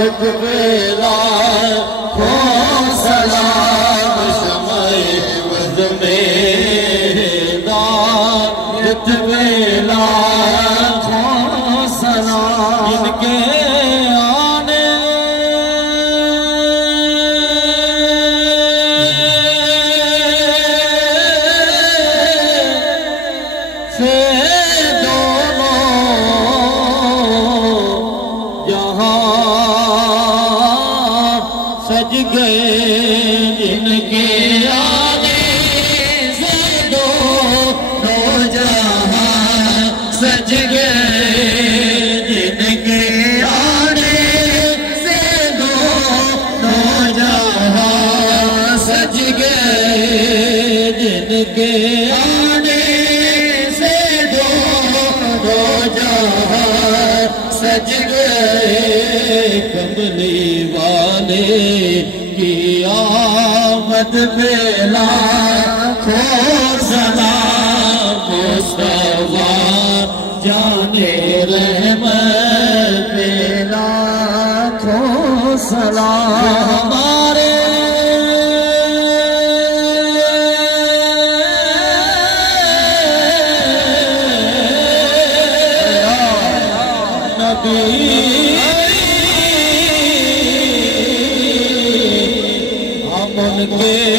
اتبلا کو سلام شمع وز میدا اتبلا کو سلام ان کے آنے سے سج گئے جن کے آنے سے دونوں جہاں سج گئے جن کے آنے سے دونوں جہاں سج گئے جن کے آنے سے دونوں جہاں سج گئے کملی والے کی آمد پہ لاکھوں سلام مصطفیٰ جانے رحمت پہ لاکھوں سلام ہمارے نبی ان کے